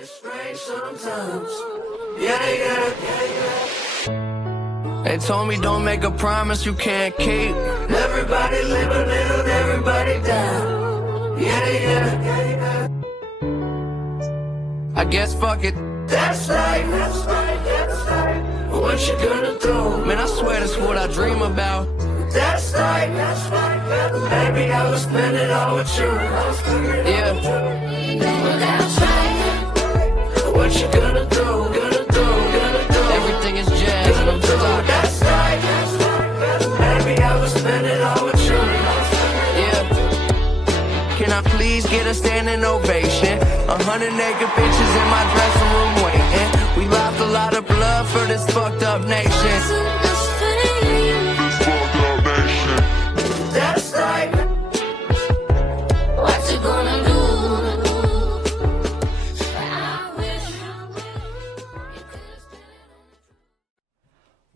It's strange sometimes. Yeah. They told me don't make a promise you can't keep. Everybody live a little, everybody die. Yeah. I guess fuck it. That's life. What you gonna do? Man, I swear that's what I dream about. That's life. Baby, I was spending it all with you. Yeah. What you gonna do? Everything is jazz. That's life. Baby, I was spending it all with you. Yeah. Can I please get a standing ovation? 100 naked bitches in my dressing room waiting. We lost a lot of blood for this fucked up nation. That's right. What you gonna do?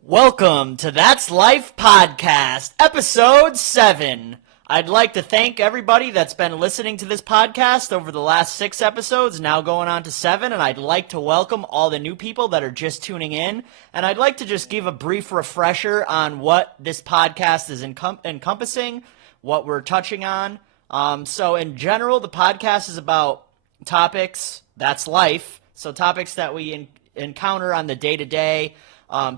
Welcome to That's Life Podcast, Episode 7. I'd like to thank everybody that's been listening to this podcast over the last 6 episodes, now going on to 7, and I'd like to welcome all the new people that are just tuning in, and I'd like to just give a brief refresher on what this podcast is encompassing, what we're touching on. So in general, the podcast is about topics, that's life, so topics that we encounter on the day-to-day,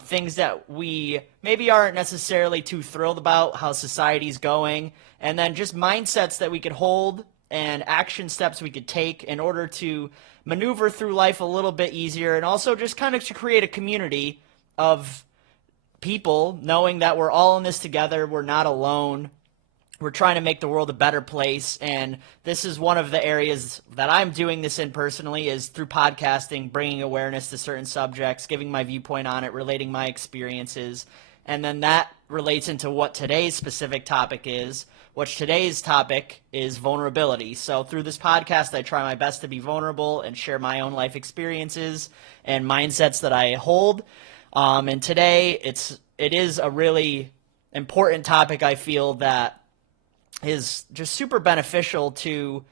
things that we maybe aren't necessarily too thrilled about, how society's going, and then just mindsets that we could hold and action steps we could take in order to maneuver through life a little bit easier, and also just kind of to create a community of people knowing that we're all in this together, we're not alone. We're trying to make the world a better place, and this is one of the areas that I'm doing this in personally, is through podcasting, bringing awareness to certain subjects, giving my viewpoint on it, relating my experiences, and then that relates into what today's specific topic is, which today's topic is vulnerability. So through this podcast, I try my best to be vulnerable and share my own life experiences and mindsets that I hold, and today it is a really important topic, I feel, that is just super beneficial to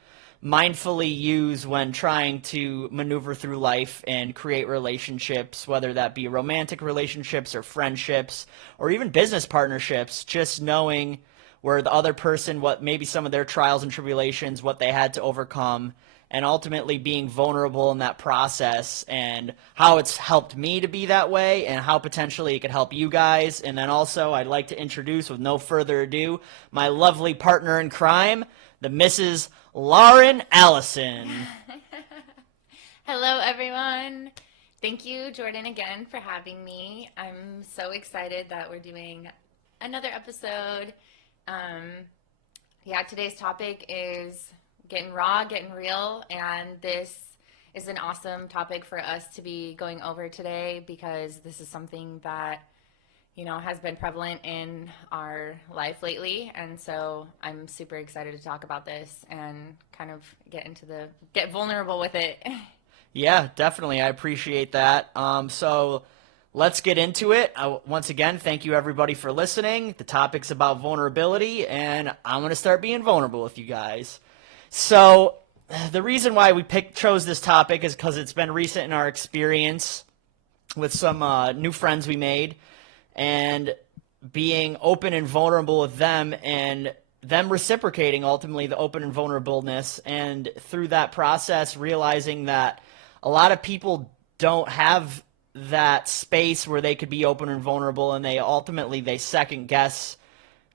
mindfully use when trying to maneuver through life and create relationships, whether that be romantic relationships or friendships or even business partnerships, just knowing where the other person, what maybe some of their trials and tribulations, what they had to overcome, and ultimately being vulnerable in that process, and how it's helped me to be that way, and how potentially it could help you guys. And then also, I'd like to introduce, with no further ado, my lovely partner in crime, the Mrs. Larinalison. Hello, everyone. Thank you, Jordan, again for having me. I'm so excited that we're doing another episode. Today's topic is getting raw, getting real, and this is an awesome topic for us to be going over today because this is something that, has been prevalent in our life lately, and so I'm super excited to talk about this and kind of get vulnerable with it. Yeah, definitely. I appreciate that. So let's get into it. Once again, thank you everybody for listening. The topic's about vulnerability, and I'm going to start being vulnerable with you guys. So the reason why we chose this topic is because it's been recent in our experience with some new friends we made, and being open and vulnerable with them, and them reciprocating ultimately the open and vulnerableness, and through that process realizing that a lot of people don't have that space where they could be open and vulnerable, and they second guess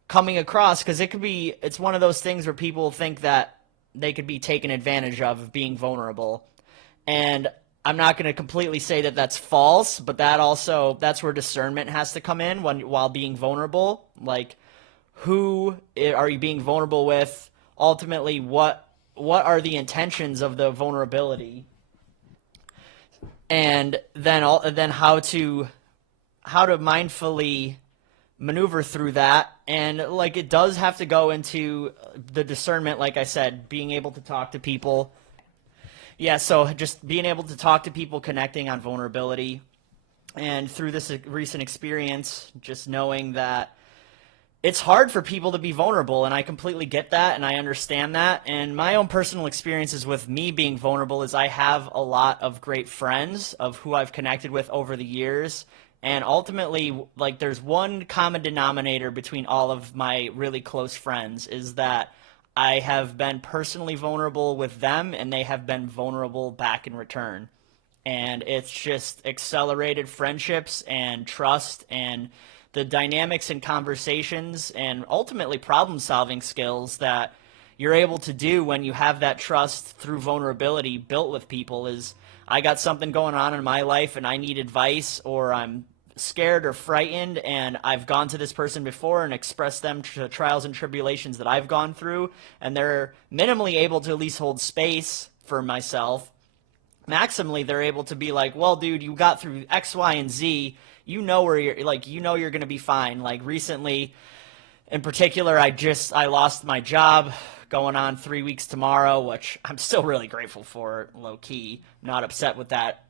coming across, because it's one of those things where people think that they could be taken advantage of being vulnerable. And I'm not going to completely say that that's false, but that's where discernment has to come in while being vulnerable. Like, who are you being vulnerable with? Ultimately, what are the intentions of the vulnerability? And then how to mindfully maneuver through that. And it does have to go into the discernment, like I said, being able to talk to people. Yeah, so just being able to talk to people, connecting on vulnerability. And through this recent experience, just knowing that it's hard for people to be vulnerable, and I completely get that, and I understand that. And my own personal experiences with me being vulnerable is I have a lot of great friends of who I've connected with over the years. And ultimately, like, there's one common denominator between all of my really close friends is that I have been personally vulnerable with them, and they have been vulnerable back in return. And it's just accelerated friendships and trust and the dynamics and conversations and ultimately problem solving skills that you're able to do when you have that trust through vulnerability built with people. Is I got something going on in my life and I need advice, or I'm scared or frightened, and I've gone to this person before and expressed them to trials and tribulations that I've gone through, and they're minimally able to at least hold space for myself. Maximally, they're able to be like, well, dude, you got through X, Y, and Z. You know where you're, like, you know you're going to be fine. Like, recently, in particular, I lost my job going on 3 weeks tomorrow, which I'm still really grateful for, low key. Not upset with that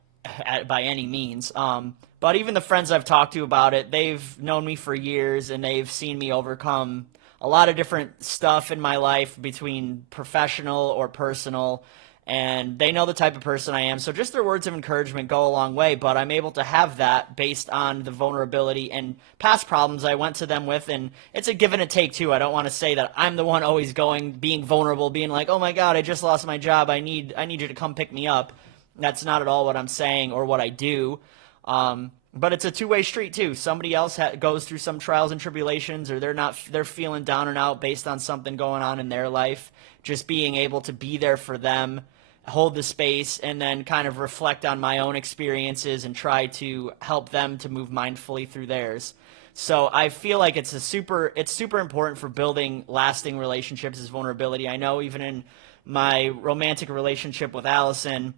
by any means. But even the friends I've talked to about it, they've known me for years, and they've seen me overcome a lot of different stuff in my life, between professional or personal, and they know the type of person I am. So just their words of encouragement go a long way, but I'm able to have that based on the vulnerability and past problems I went to them with, and it's a give and a take too. I don't want to say that I'm the one always being vulnerable, being like, oh my God, I just lost my job. I need you to come pick me up. That's not at all what I'm saying or what I do. But it's a two-way street too. Somebody else goes through some trials and tribulations, or they're feeling down and out based on something going on in their life. Just being able to be there for them, hold the space, and then kind of reflect on my own experiences and try to help them to move mindfully through theirs. So I feel like it's super important for building lasting relationships is vulnerability. I know even in my romantic relationship with Allison,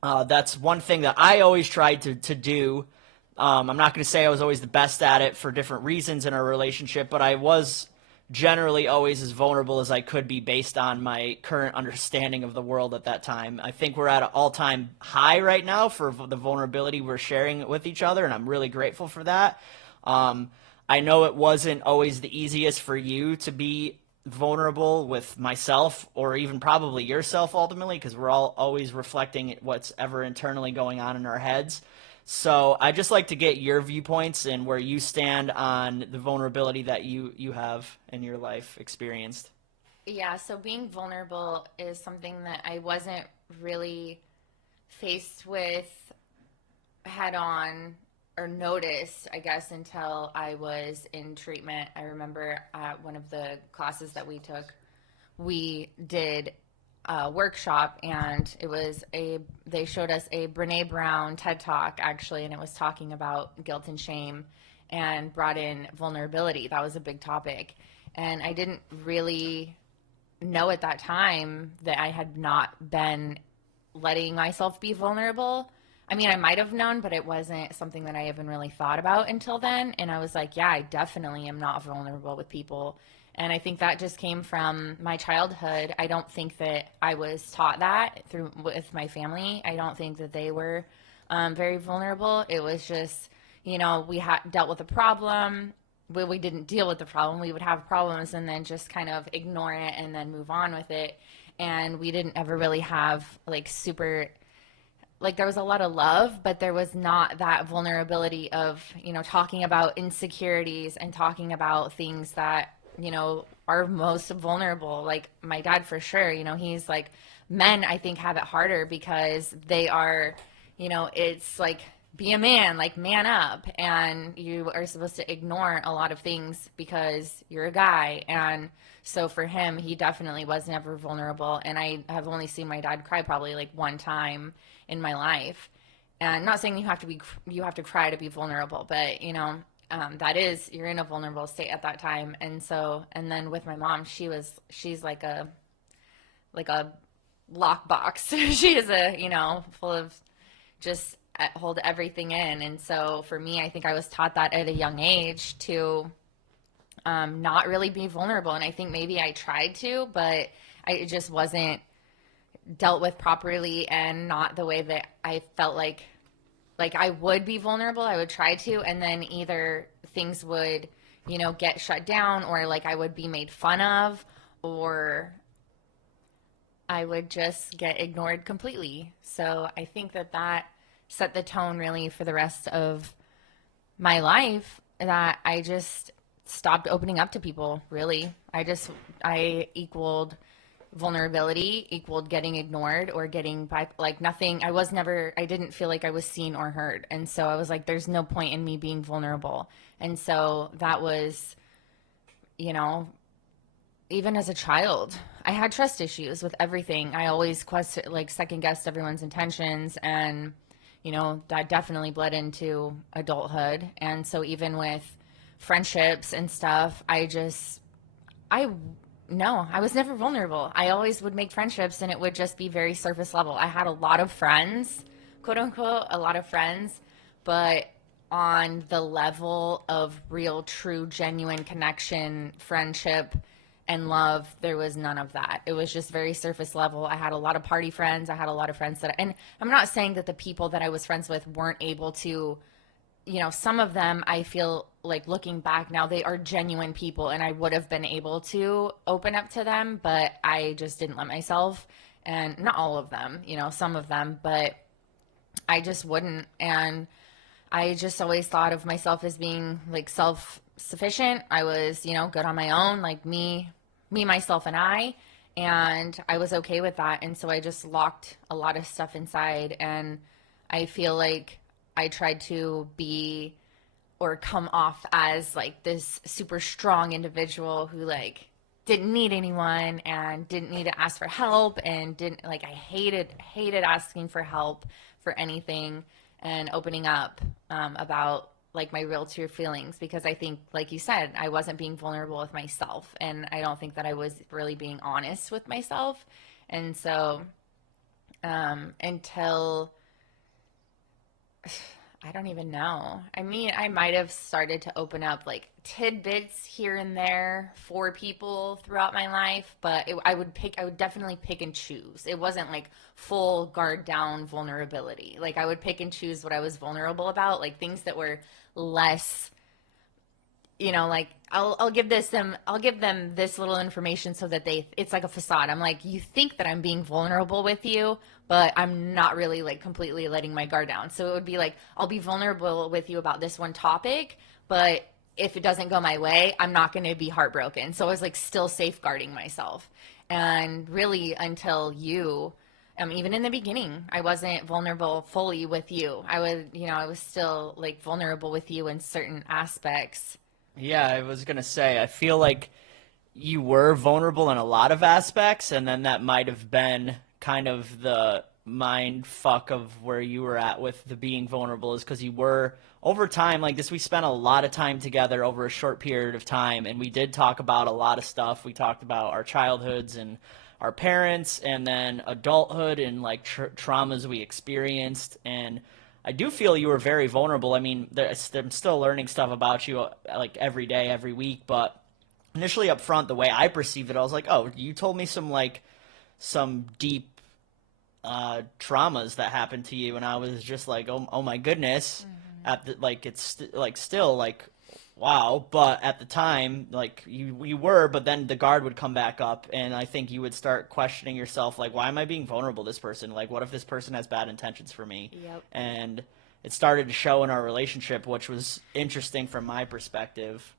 that's one thing that I always tried to do. I'm not going to say I was always the best at it for different reasons in our relationship, but I was generally always as vulnerable as I could be based on my current understanding of the world at that time. I think we're at an all-time high right now for the vulnerability we're sharing with each other, and I'm really grateful for that. I know it wasn't always the easiest for you to be vulnerable with myself, or even probably yourself ultimately, because we're all always reflecting what's ever internally going on in our heads. So I just like to get your viewpoints and where you stand on the vulnerability that you have in your life experienced. Yeah, so being vulnerable is something that I wasn't really faced with head on or noticed, I guess, until I was in treatment. I remember at one of the classes that we took, we did a workshop, and they showed us a Brene Brown TED Talk, actually, and it was talking about guilt and shame and brought in vulnerability. That was a big topic. And I didn't really know at that time that I had not been letting myself be vulnerable. I mean, I might have known, but it wasn't something that I even really thought about until then. And I was like, yeah, I definitely am not vulnerable with people. And I think that just came from my childhood. I don't think that I was taught that with my family. I don't think that they were very vulnerable. It was just, we dealt with a problem. We didn't deal with the problem. We would have problems and then just kind of ignore it and then move on with it. And we didn't ever really have there was a lot of love, but there was not that vulnerability of, talking about insecurities and talking about things that, are most vulnerable. Like my dad, for sure, he's like, men, I think, have it harder because they are, it's like, be a man, like man up, and you are supposed to ignore a lot of things because you're a guy. And so for him, he definitely was never vulnerable. And I have only seen my dad cry probably like one time in my life. And I'm not saying you have to cry to be vulnerable, but you're in a vulnerable state at that time. And then with my mom, she's like a lockbox. She is full of just hold everything in. And so for me, I think I was taught that at a young age to not really be vulnerable. And I think maybe I tried to, but it just wasn't dealt with properly, and not the way that I felt like I would be vulnerable. I would try to, and then either things would get shut down, or like I would be made fun of, or I would just get ignored completely. So I think that set the tone really for the rest of my life, that I just stopped opening up to people, really. I equaled vulnerability, equaled getting ignored or getting by, like nothing. I didn't feel like I was seen or heard. And so I was like, there's no point in me being vulnerable. And so that was, even as a child, I had trust issues with everything. I always second guessed everyone's intentions, and that definitely bled into adulthood. And so even with friendships and stuff, I was never vulnerable. I always would make friendships and it would just be very surface level. I had a lot of friends, quote unquote, a lot of friends, but on the level of real, true, genuine connection, friendship, and love, there was none of that. It was just very surface level. I had a lot of party friends. I had a lot of friends and I'm not saying that the people that I was friends with weren't able to, some of them, I feel like looking back now, they are genuine people and I would have been able to open up to them, but I just didn't let myself. And not all of them, some of them, but I just wouldn't. And I just always thought of myself as being like self-sufficient. I was, good on my own, like me, myself, and I. And I was okay with that. And so I just locked a lot of stuff inside. And I feel like I tried to be or come off as like this super strong individual who like didn't need anyone and didn't need to ask for help, and didn't like, I hated asking for help for anything and opening up about like my real true feelings, because I think, like you said, I wasn't being vulnerable with myself, and I don't think that I was really being honest with myself. And so until I don't even know. I mean, I might have started to open up like tidbits here and there for people throughout my life, but I would definitely pick and choose. It wasn't like full guard down vulnerability. Like I would pick and choose what I was vulnerable about, like things that were less, like I'll give them this little information so that it's like a facade. I'm like, you think that I'm being vulnerable with you, but I'm not really like completely letting my guard down. So it would be like, I'll be vulnerable with you about this one topic, but if it doesn't go my way, I'm not going to be heartbroken. So I was like still safeguarding myself. And really until even in the beginning, I wasn't vulnerable fully with you. I was still like vulnerable with you in certain aspects. Yeah, I was going to say, I feel like you were vulnerable in a lot of aspects, and then that might have been kind of the mind fuck of where you were at with the being vulnerable, is because you were, over time, like this, we spent a lot of time together over a short period of time, and we did talk about a lot of stuff. We talked about our childhoods and our parents, and then adulthood and like traumas we experienced, and I do feel you were very vulnerable. I mean, I'm still learning stuff about you like every day, every week, but initially up front, the way I perceived it, I was like, oh, you told me some deep traumas that happened to you, and I was just like, oh my goodness. Still like, wow. But at the time, like you were, but then the guard would come back up, and I think you would start questioning yourself, like, why am I being vulnerable to this person? Like, what if this person has bad intentions for me? Yep. And it started to show in our relationship, which was interesting from my perspective.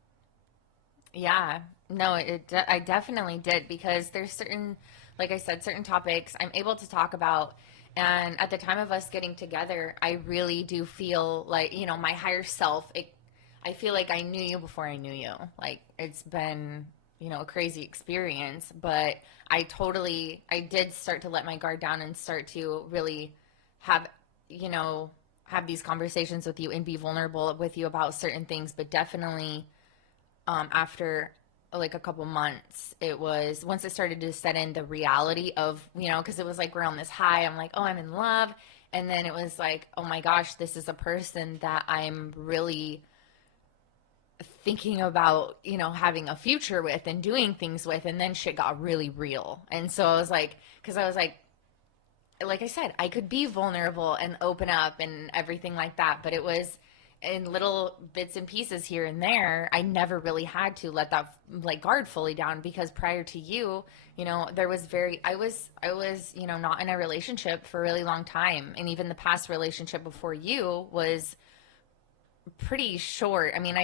Yeah, no, I definitely did, because there's certain, like I said, certain topics I'm able to talk about. And at the time of us getting together, I really do feel like, my higher self, I feel like I knew you before I knew you. Like it's been, a crazy experience, but I did start to let my guard down and start to really have these conversations with you and be vulnerable with you about certain things. But definitely after like a couple months, it was once it started to set in the reality of, because it was like we're on this high. I'm like, oh, I'm in love. And then it was like, oh my gosh, this is a person that I'm really thinking about, having a future with and doing things with. And then shit got really real. And so I was like, because I was like I said, I could be vulnerable and open up and everything like that. But it was in little bits and pieces here and there, I never really had to let that like guard fully down, because prior to you, there was I was, not in a relationship for a really long time. And even the past relationship before you was pretty short. I mean,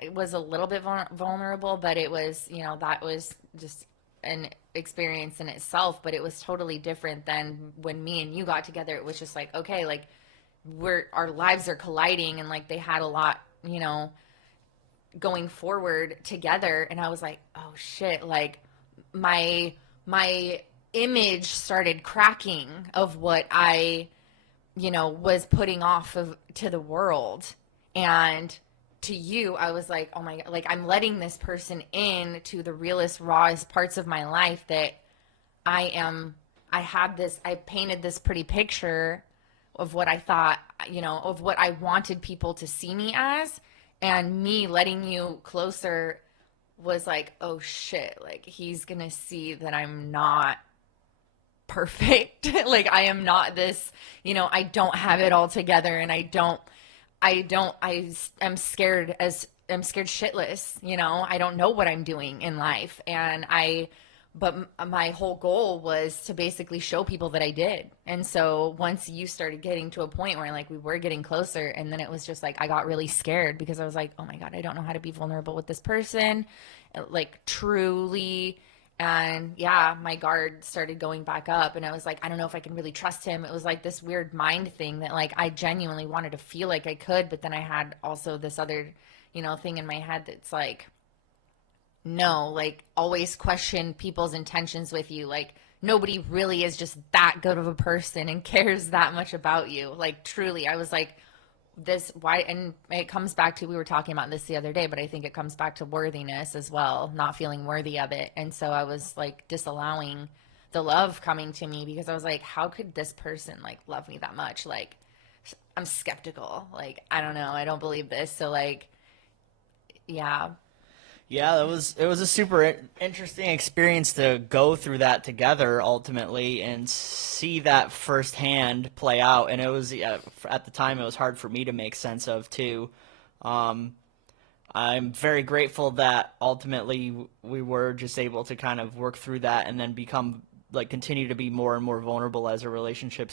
it was a little bit vulnerable, but it was, that was just an experience in itself, but it was totally different than when me and you got together. It was just like, okay, like our lives are colliding, and like they had a lot, going forward together. And I was like, oh shit, like my image started cracking of what I, was putting off to the world. And to you, I was like, oh my God, like I'm letting this person in to the realest, rawest parts of my life that I painted this pretty picture of what I thought, of what I wanted people to see me as. And me letting you closer was like, oh shit, like he's going to see that I'm not perfect. Like I am not this, I don't have it all together, and I'm scared shitless, I don't know what I'm doing in life. But my whole goal was to basically show people that I did. And so once you started getting to a point where like we were getting closer, and then it was just like I got really scared, because I was like, oh my God, I don't know how to be vulnerable with this person, like truly. And yeah, my guard started going back up, and I was like, I don't know if I can really trust him. It was like this weird mind thing that like I genuinely wanted to feel like I could, but then I had also this other, thing in my head that's like, no, like always question people's intentions with you. Like nobody really is just that good of a person and cares that much about you. Like truly, I was like, why? And it comes back to, we were talking about this the other day, but I think it comes back to worthiness as well, not feeling worthy of it. And so I was like disallowing the love coming to me, because I was like, how could this person like love me that much? Like I'm skeptical. Like, I don't know. I don't believe this. So like, yeah. Yeah, it was a super interesting experience to go through that together ultimately and see that firsthand play out. And it was, at the time, it was hard for me to make sense of too. I'm very grateful that ultimately we were just able to kind of work through that and then continue to be more and more vulnerable as our relationship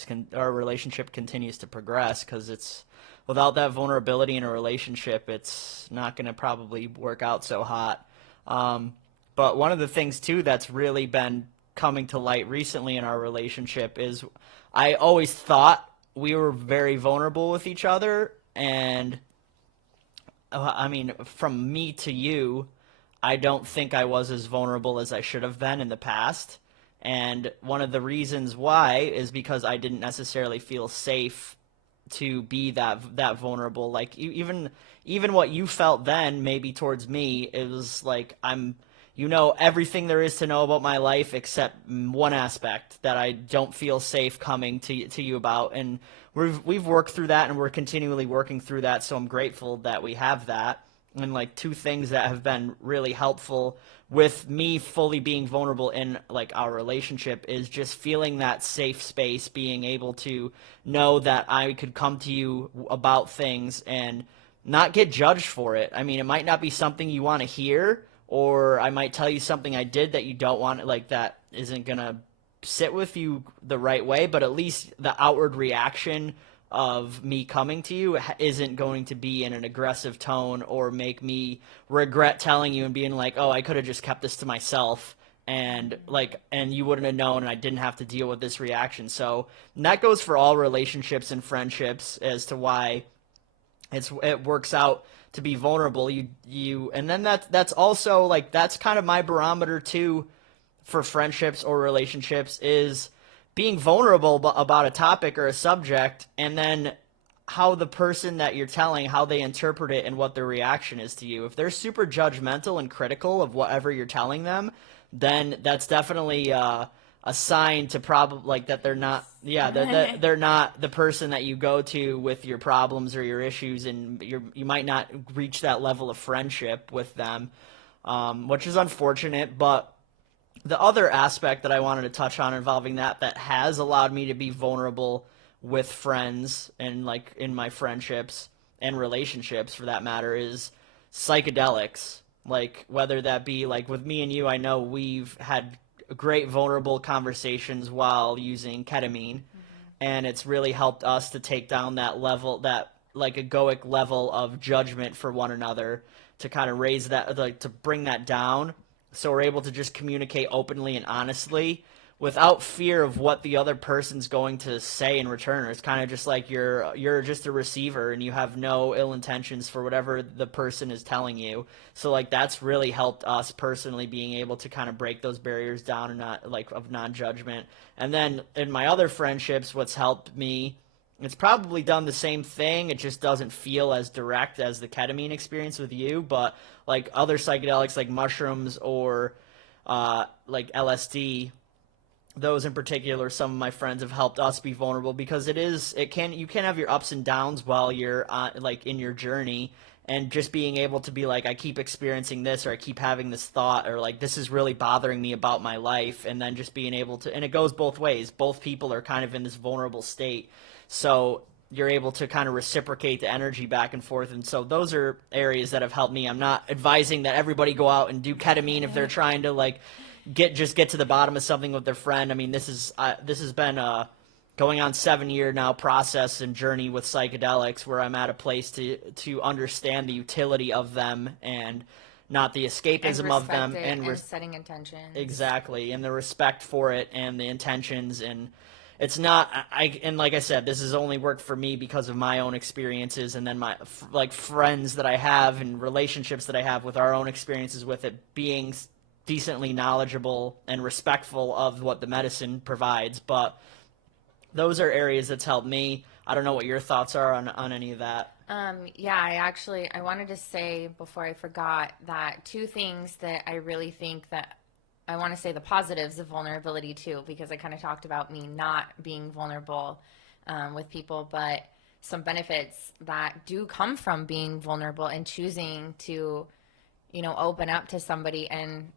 continues to progress, because without that vulnerability in a relationship, it's not going to probably work out so hot. But one of the things, too, that's really been coming to light recently in our relationship is I always thought we were very vulnerable with each other. And, I mean, from me to you, I don't think I was as vulnerable as I should have been in the past. And one of the reasons why is because I didn't necessarily feel safe to be that vulnerable. Like even what you felt then, maybe towards me, it was like everything there is to know about my life except one aspect that I don't feel safe coming to you about. And we've worked through that, and we're continually working through that. So I'm grateful that we have that. And like two things that have been really helpful with me fully being vulnerable in like our relationship is just feeling that safe space, being able to know that I could come to you about things and not get judged for it. I mean, it might not be something you want to hear, or I might tell you something I did that you don't want, like that isn't going to sit with you the right way, but at least the outward reaction of me coming to you isn't going to be in an aggressive tone or make me regret telling you and being like, oh, I could have just kept this to myself and you wouldn't have known, and I didn't have to deal with this reaction. So that goes for all relationships and friendships as to why it works out to be vulnerable. And then that's also like, that's kind of my barometer too for friendships or relationships, is being vulnerable about a topic or a subject, and then how the person that you're telling, how they interpret it and what their reaction is to you. If they're super judgmental and critical of whatever you're telling them, then that's definitely a sign to that they're not, that they're not the person that you go to with your problems or your issues, and you might not reach that level of friendship with them, which is unfortunate. But the other aspect that I wanted to touch on involving that has allowed me to be vulnerable with friends and like in my friendships and relationships for that matter is psychedelics. Like, whether that be like with me and you, I know we've had great vulnerable conversations while using ketamine, and it's really helped us to take down that level, that like egoic level of judgment for one another, to kind of raise that, like to bring that down, so we're able to just communicate openly and honestly without fear of what the other person's going to say in return. It's kind of just like you're just a receiver and you have no ill intentions for whatever the person is telling you. So like that's really helped us personally, being able to kind of break those barriers down and not like of non-judgment. And then in my other friendships, what's helped me, it's probably done the same thing. It just doesn't feel as direct as the ketamine experience with you, but like other psychedelics like mushrooms or like LSD, those in particular, some of my friends have helped us be vulnerable, because you can have your ups and downs while you're like in your journey, and just being able to be like, I keep experiencing this, or I keep having this thought, or like this is really bothering me about my life, and then just being able to, and it goes both ways. Both people are kind of in this vulnerable state, so you're able to kind of reciprocate the energy back and forth. And so those are areas that have helped me. I'm not advising that everybody go out and do ketamine if they're trying to like get to the bottom of something with their friend. I mean, this has been a going on 7-year now process and journey with psychedelics, where I'm at a place to understand the utility of them and not the escapism of them, and setting intentions. Exactly, and the respect for it and the intentions. And it's not, and like I said, this has only worked for me because of my own experiences, and then my like friends that I have and relationships that I have with our own experiences with it, being decently knowledgeable and respectful of what the medicine provides. But those are areas that's helped me. I don't know what your thoughts are on any of that. Yeah, I wanted to say before I forgot that two things that I really think that I want to say the positives of vulnerability too, because I kind of talked about me not being vulnerable with people, but some benefits that do come from being vulnerable and choosing to, open up to somebody and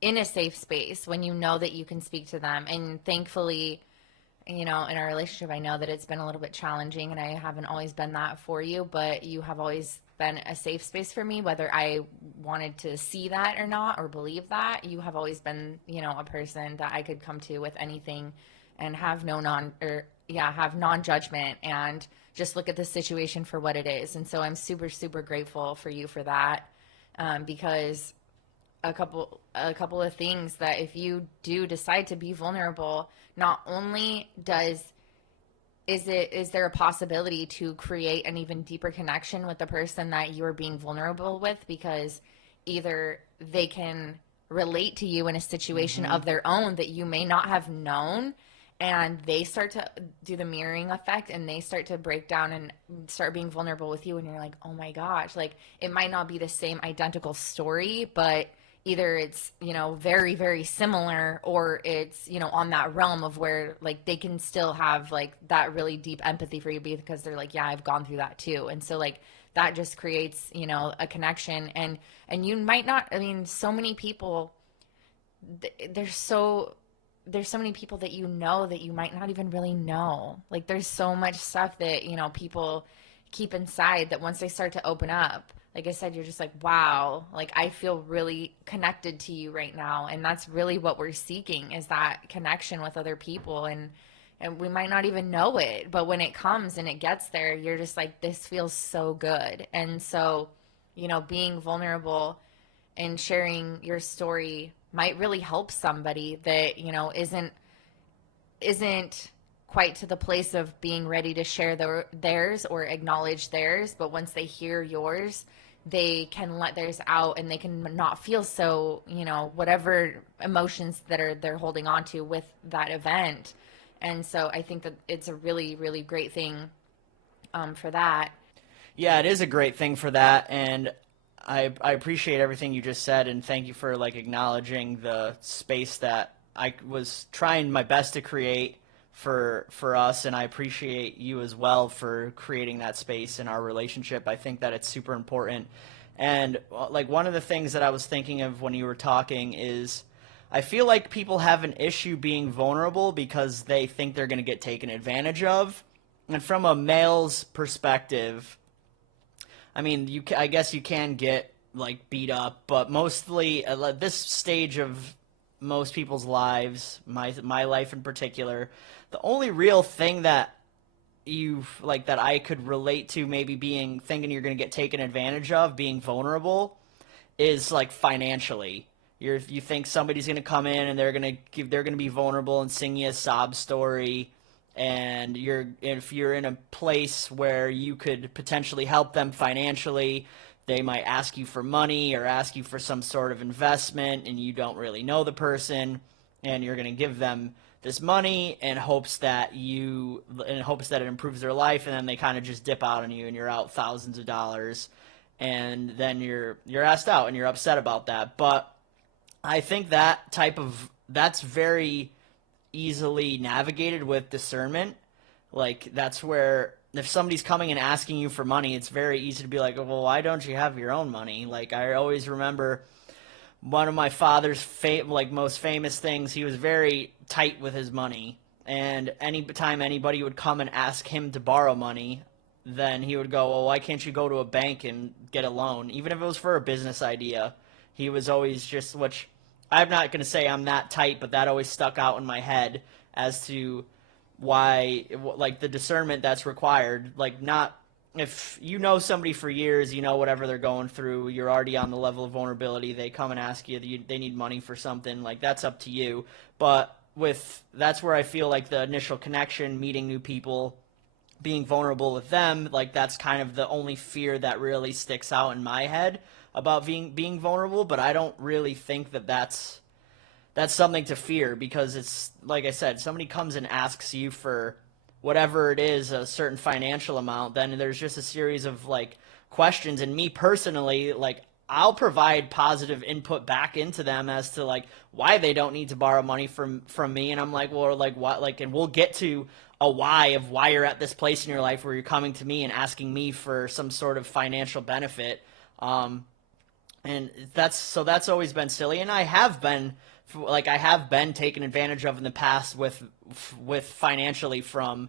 in a safe space when you know that you can speak to them. And thankfully, in our relationship, I know that it's been a little bit challenging, and I haven't always been that for you, but you have always been a safe space for me, whether I wanted to see that or not, or believe that. You have always been, a person that I could come to with anything and have have non-judgment and just look at the situation for what it is. And so I'm super, super grateful for you for that, because a couple of things that if you do decide to be vulnerable, not only is there a possibility to create an even deeper connection with the person that you're being vulnerable with, because either they can relate to you in a situation of their own that you may not have known, and they start to do the mirroring effect and they start to break down and start being vulnerable with you, and you're like, oh my gosh, like it might not be the same identical story, but either it's, very, very similar, or it's, on that realm of where like they can still have like that really deep empathy for you, because they're like, yeah, I've gone through that too. And so like that just creates, a connection. And you might not, so many people, there's so many people that that you might not even really know. Like there's so much stuff that, people keep inside, that once they start to open up, like I said, you're just like, wow, like I feel really connected to you right now. And that's really what we're seeking, is that connection with other people. And we might not even know it, but when it comes and it gets there, you're just like, this feels so good. And so, being vulnerable and sharing your story might really help somebody that, isn't quite to the place of being ready to share theirs or acknowledge theirs. But once they hear yours, they can let theirs out, and they can not feel so, whatever emotions that they're holding on to with that event. And so I think that it's a really, really great thing for that. Yeah, it is a great thing for that. And I appreciate everything you just said, and thank you for like acknowledging the space that I was trying my best to create for us, and I appreciate you as well for creating that space in our relationship. I think that it's super important. And like one of the things that I was thinking of when you were talking is, I feel like people have an issue being vulnerable because they think they're going to get taken advantage of. And from a male's perspective, I mean, I guess you can get like beat up, but mostly at this stage of most people's lives, my life in particular, the only real thing that that I could relate to maybe being thinking you're going to get taken advantage of, being vulnerable, is like financially. You think somebody's going to come in and they're going to be vulnerable and sing you a sob story, and if you're in a place where you could potentially help them financially, they might ask you for money or ask you for some sort of investment, and you don't really know the person, and you're going to give them this money in hopes that it improves their life, and then they kind of just dip out on you, and you're out thousands of dollars, and then you're asked out, and you're upset about that. But I think that's very easily navigated with discernment. Like, that's where if somebody's coming and asking you for money, it's very easy to be like, well, why don't you have your own money? Like, I always remember one of my father's most famous things. He was very tight with his money, and any time anybody would come and ask him to borrow money, then he would go, well, why can't you go to a bank and get a loan, even if it was for a business idea? He was always just, which I'm not going to say I'm that tight, but that always stuck out in my head as to why, like, the discernment that's required. Like, not if you know somebody for years, you know whatever they're going through, you're already on the level of vulnerability, they come and ask you, they need money for something, like, that's up to you. But that's where I feel like the initial connection, meeting new people, being vulnerable with them, like, that's kind of the only fear that really sticks out in my head about being vulnerable. But I don't really think that's something to fear, because it's, like I said, somebody comes and asks you for whatever it is, a certain financial amount, then there's just a series of, like, questions. And me personally, like, I'll provide positive input back into them as to, like, why they don't need to borrow money from me. And I'm like, well, like, what, like, and we'll get to a why of why you're at this place in your life where you're coming to me and asking me for some sort of financial benefit. And that's always been silly. And I have been taken advantage of in the past with financially from,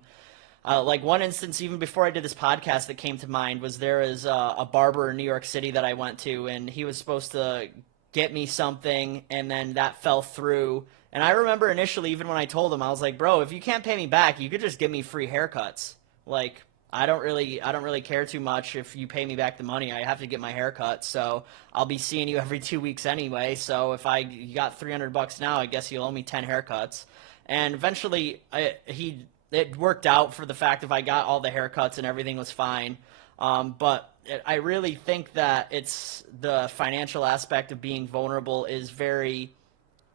like, one instance, even before I did this podcast, that came to mind was there is a barber in New York City that I went to, and he was supposed to get me something, and then that fell through. And I remember initially, even when I told him, I was like, bro, if you can't pay me back, you could just give me free haircuts. Like, I don't really care too much if you pay me back the money. I have to get my hair cut, so I'll be seeing you every 2 weeks anyway. So if you got $300 now, I guess you'll owe me 10 haircuts. And eventually, it worked out for the fact of I got all the haircuts and everything was fine. But I really think that it's the financial aspect of being vulnerable is very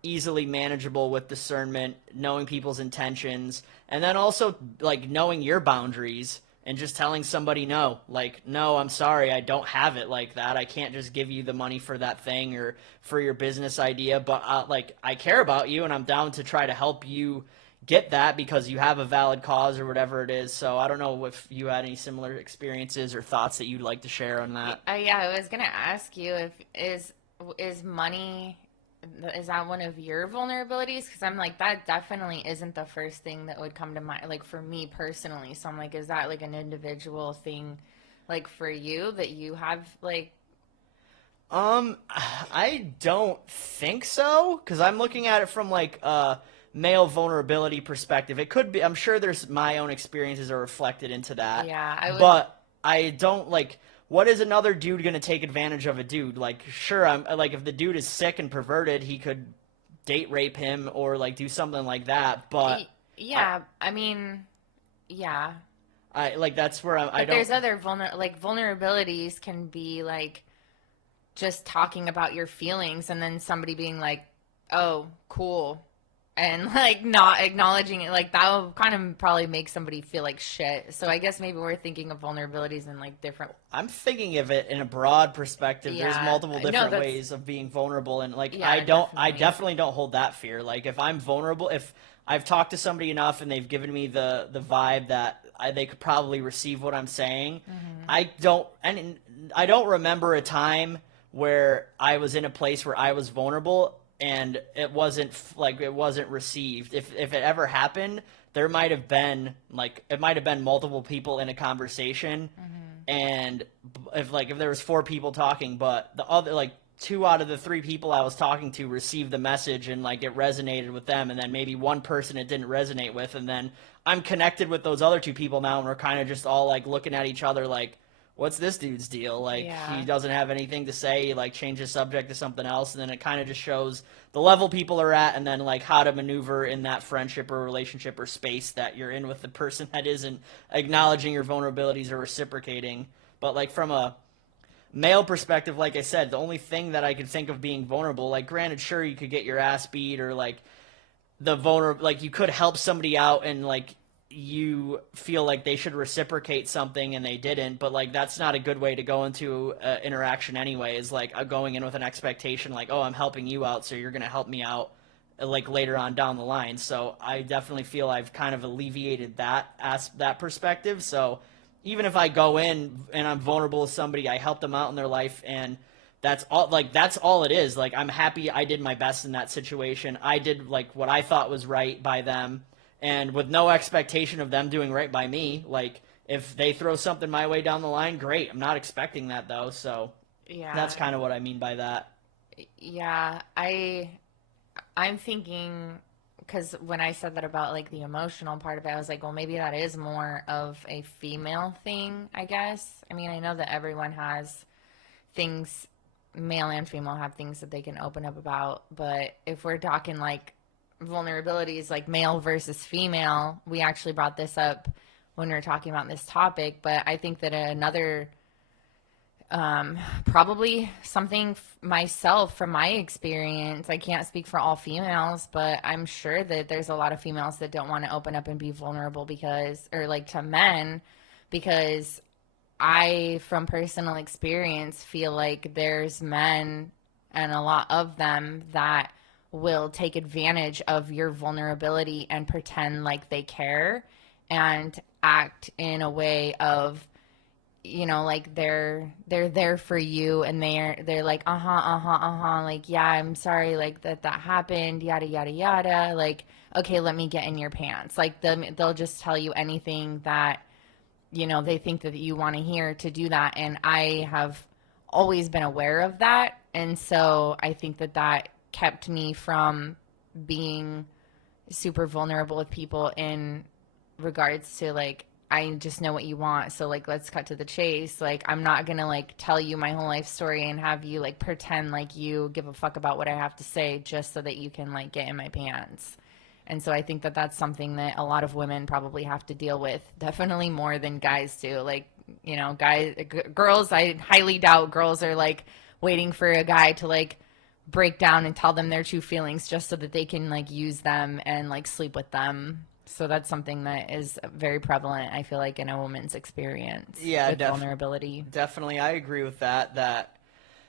easily manageable with discernment, knowing people's intentions, and then also, like, knowing your boundaries. And just telling somebody no, like, no, I'm sorry, I don't have it like that. I can't just give you the money for that thing or for your business idea, but like, I care about you and I'm down to try to help you get that because you have a valid cause or whatever it is. So I don't know if you had any similar experiences or thoughts that you'd like to share on that. Yeah, I was gonna ask you if is money, is that one of your vulnerabilities? Because I'm like, that definitely isn't the first thing that would come to mind, like, for me personally. So I'm like, is that like an individual thing, like, for you that you have, like? I don't think so, because I'm looking at it from, like, a male vulnerability perspective. It could be, I'm sure there's my own experiences are reflected into that. Yeah, But I don't, like, what is another dude going to take advantage of a dude? Like, sure, I'm like, if the dude is sick and perverted, he could date rape him or, like, do something like that. But yeah, I mean, yeah. I like, that's where I don't. There's other vulnerabilities can be like just talking about your feelings and then somebody being like, "Oh, cool." And, like, not acknowledging it, like, that will kind of probably make somebody feel like shit. So I guess maybe we're thinking of vulnerabilities in, like, different. I'm thinking of it in a broad perspective. Yeah. There's multiple different ways of being vulnerable, and, like, Yeah, I definitely don't hold that fear. Like, if I'm vulnerable, if I've talked to somebody enough and they've given me the vibe that they could probably receive what I'm saying, I don't remember a time where I was in a place where I was vulnerable and it wasn't received. If it ever happened, there might have been multiple people in a conversation, and if there was 4 people talking, but the other, like, 2 out of the 3 people I was talking to received the message and like it resonated with them, and then maybe one person it didn't resonate with, and then I'm connected with those other 2 people now, and we're kind of just all like looking at each other like, what's this dude's deal? Like, Yeah. he doesn't have anything to say. He like changes subject to something else, and then it kind of just shows the level people are at, and then like how to maneuver in that friendship or relationship or space that you're in with the person that isn't acknowledging your vulnerabilities or reciprocating. But like from a male perspective, like I said, the only thing that I could think of being vulnerable, like granted, sure, you could get your ass beat, or like like you could help somebody out and like you feel like they should reciprocate something and they didn't, but like that's not a good way to go into interaction anyway, is like going in with an expectation like, oh, I'm helping you out, so you're going to help me out like later on down the line. So I definitely feel I've kind of alleviated that perspective. So even if I go in and I'm vulnerable with somebody, I help them out in their life, and that's all it is. Like, I'm happy I did my best in that situation. I did like what I thought was right by them, and with no expectation of them doing right by me. Like, if they throw something my way down the line, great. I'm not expecting that though. So Yeah. that's kind of what I mean by that. Yeah, I'm thinking, because when I said that about like the emotional part of it, I was like, well, maybe that is more of a female thing, I guess. I mean, I know that everyone has things, male and female have things that they can open up about, but if we're talking like vulnerabilities, like male versus female, we actually brought this up when we were talking about this topic, but I think that another probably something myself from my experience. I can't speak for all females, but I'm sure that there's a lot of females that don't want to open up and be vulnerable or like to men, because I, from personal experience, feel like there's men, and a lot of them, that will take advantage of your vulnerability and pretend like they care and act in a way of, like they're there for you, and they're like, like, yeah, I'm sorry, like that happened, yada yada yada, like, okay, let me get in your pants. Like, they'll just tell you anything that they think that you want to hear to do that. And I have always been aware of that, and so I think that kept me from being super vulnerable with people in regards to like, I just know what you want, so like let's cut to the chase. Like, I'm not gonna like tell you my whole life story and have you like pretend like you give a fuck about what I have to say just so that you can like get in my pants. And so I think that that's something that a lot of women probably have to deal with, definitely more than guys do. Like, girls, I highly doubt girls are like waiting for a guy to like break down and tell them their true feelings just so that they can like use them and like sleep with them. So that's something that is very prevalent, I feel like, in a woman's experience. Yeah, with vulnerability. Definitely, I agree with that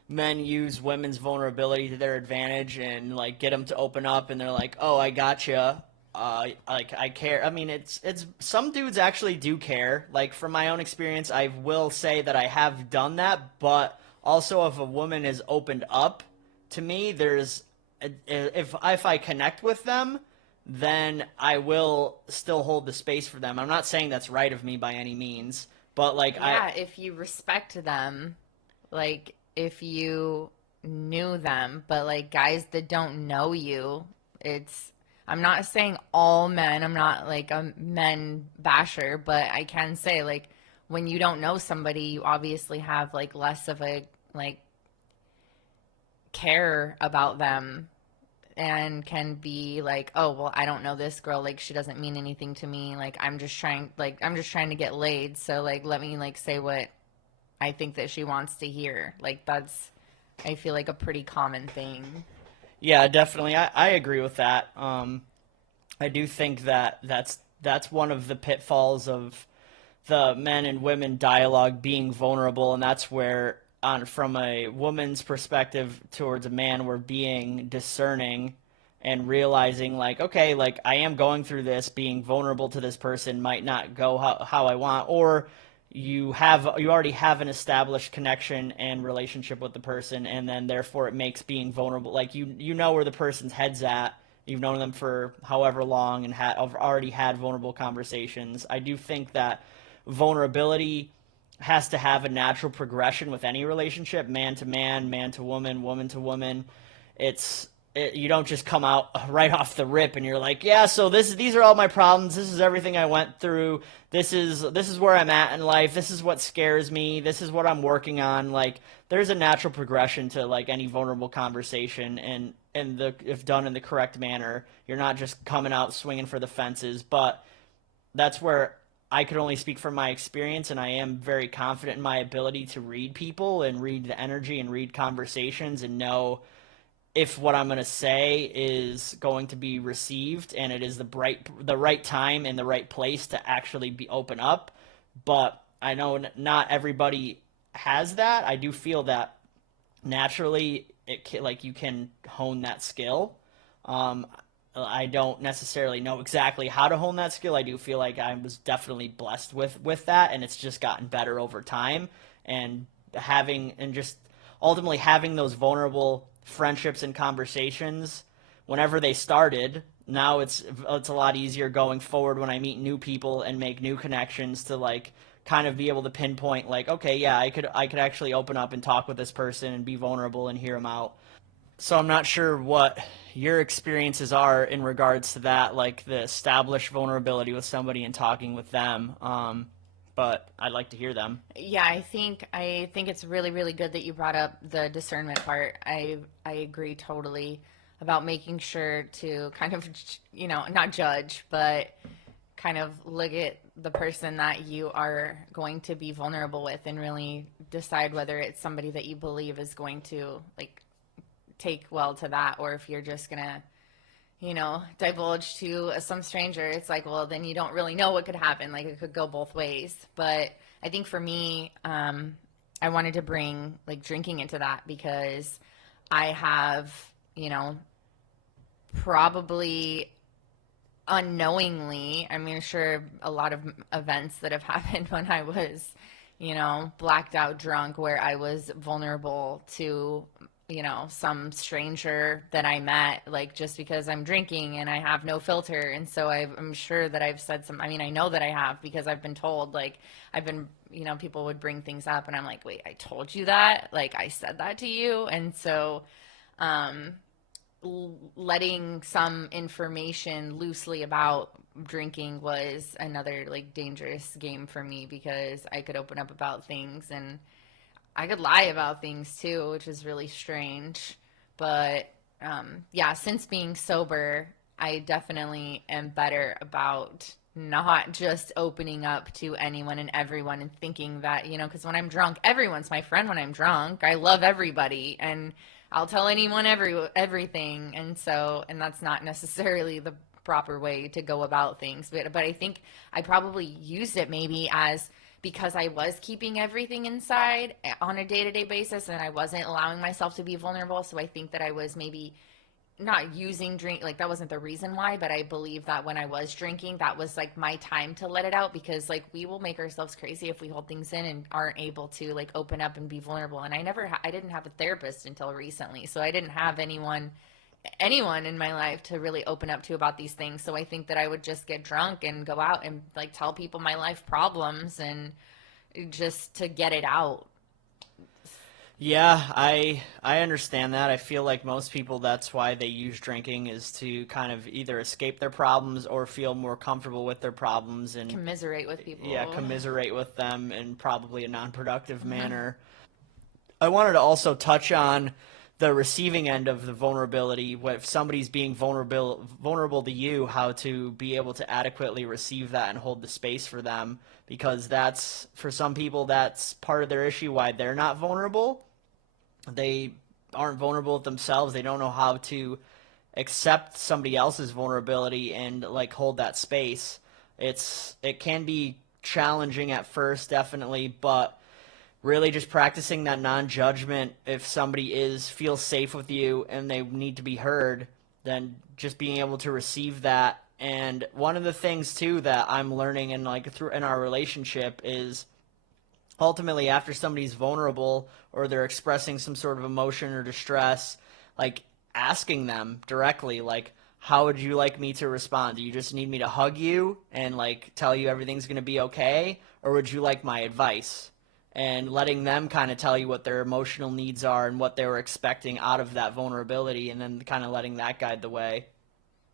men use women's vulnerability to their advantage and like get them to open up, and they're like, oh, I gotcha. Like, I care. I mean, it's some dudes actually do care. Like, from my own experience, I will say that I have done that, but also if a woman is opened up to me, if I connect with them, then I will still hold the space for them. I'm not saying that's right of me by any means, but like, yeah, if you respect them, like if you knew them. But like guys that don't know you, I'm not saying all men, I'm not like a men basher, but I can say like when you don't know somebody, you obviously have like less of a like care about them, and can be like, oh, well, I don't know this girl, like she doesn't mean anything to me, like I'm just trying to get laid, so like let me like say what I think that she wants to hear. Like, that's, I feel like, a pretty common thing. Yeah, definitely. I agree with that. I do think that's one of the pitfalls of the men and women dialogue being vulnerable, and that's where, from a woman's perspective towards a man, we're being discerning and realizing like, okay, like I am going through this, being vulnerable to this person might not go how I want, or you already have an established connection and relationship with the person, and then therefore it makes being vulnerable, like you know where the person's head's at, you've known them for however long and have already had vulnerable conversations. I do think that vulnerability has to have a natural progression with any relationship, man to man, man to woman, woman to woman. You don't just come out right off the rip and you're like, yeah, so these are all my problems. This is everything I went through. This is where I'm at in life. This is what scares me. This is what I'm working on. Like, there's a natural progression to like any vulnerable conversation, and if done in the correct manner, you're not just coming out swinging for the fences. But that's where I could only speak from my experience, and I am very confident in my ability to read people and read the energy and read conversations and know if what I'm going to say is going to be received and it is the right time and the right place to actually be open up. But I know not everybody has that. I do feel that naturally like you can hone that skill. I don't necessarily know exactly how to hone that skill. I do feel like I was definitely blessed with that, and it's just gotten better over time. And just ultimately having those vulnerable friendships and conversations whenever they started, now it's a lot easier going forward when I meet new people and make new connections to like kind of be able to pinpoint like, okay, yeah, I could actually open up and talk with this person and be vulnerable and hear them out. So I'm not sure what your experiences are in regards to that, like the established vulnerability with somebody and talking with them. But I'd like to hear them. Yeah, I think it's really, really good that you brought up the discernment part. I agree totally about making sure to kind of, not judge, but kind of look at the person that you are going to be vulnerable with and really decide whether it's somebody that you believe is going to like take well to that, or if you're just gonna divulge to some stranger. It's like, well, then you don't really know what could happen. Like, it could go both ways. But I think for me, I wanted to bring like drinking into that because I have, probably unknowingly, I mean, sure, a lot of events that have happened when I was, blacked out drunk, where I was vulnerable to some stranger that I met, like, just because I'm drinking and I have no filter. And so I'm sure that I've said I know that I have, because I've been told, like, people would bring things up and I'm like, wait, I told you that? Like, I said that to you? And so, letting some information loosely about drinking was another, like, dangerous game for me, because I could open up about things and I could lie about things too, which is really strange. But yeah, since being sober, I definitely am better about not just opening up to anyone and everyone and thinking that, because when I'm drunk, everyone's my friend when I'm drunk. I love everybody and I'll tell anyone everything. And that's not necessarily the proper way to go about things. But I think I probably used it maybe as, because I was keeping everything inside on a day-to-day basis and I wasn't allowing myself to be vulnerable. So I think that I was maybe not using drink, like, that wasn't the reason why, but I believe that when I was drinking, that was like my time to let it out, because like we will make ourselves crazy if we hold things in and aren't able to like open up and be vulnerable. And I didn't have a therapist until recently. So I didn't have anyone in my life to really open up to about these things. So I think that I would just get drunk and go out and like tell people my life problems and just to get it out. Yeah, I understand that. I feel like most people, that's why they use drinking, is to kind of either escape their problems or feel more comfortable with their problems and commiserate with people. Yeah, commiserate with them in probably a non-productive manner. I wanted to also touch on the receiving end of the vulnerability. If somebody's being vulnerable to you, how to be able to adequately receive that and hold the space for them, because that's, for some people, that's part of their issue, why they're not vulnerable. They aren't vulnerable with themselves. They don't know how to accept somebody else's vulnerability and like hold that space. It can be challenging at first, definitely, but really just practicing that non-judgment. If somebody feels safe with you and they need to be heard, then just being able to receive that. And one of the things too that I'm learning in our relationship is, ultimately, after somebody's vulnerable or they're expressing some sort of emotion or distress, like asking them directly, like, how would you like me to respond? Do you just need me to hug you and like tell you everything's going to be okay? Or would you like my advice? and letting them kind of tell you what their emotional needs are and what they were expecting out of that vulnerability, and then kind of letting that guide the way.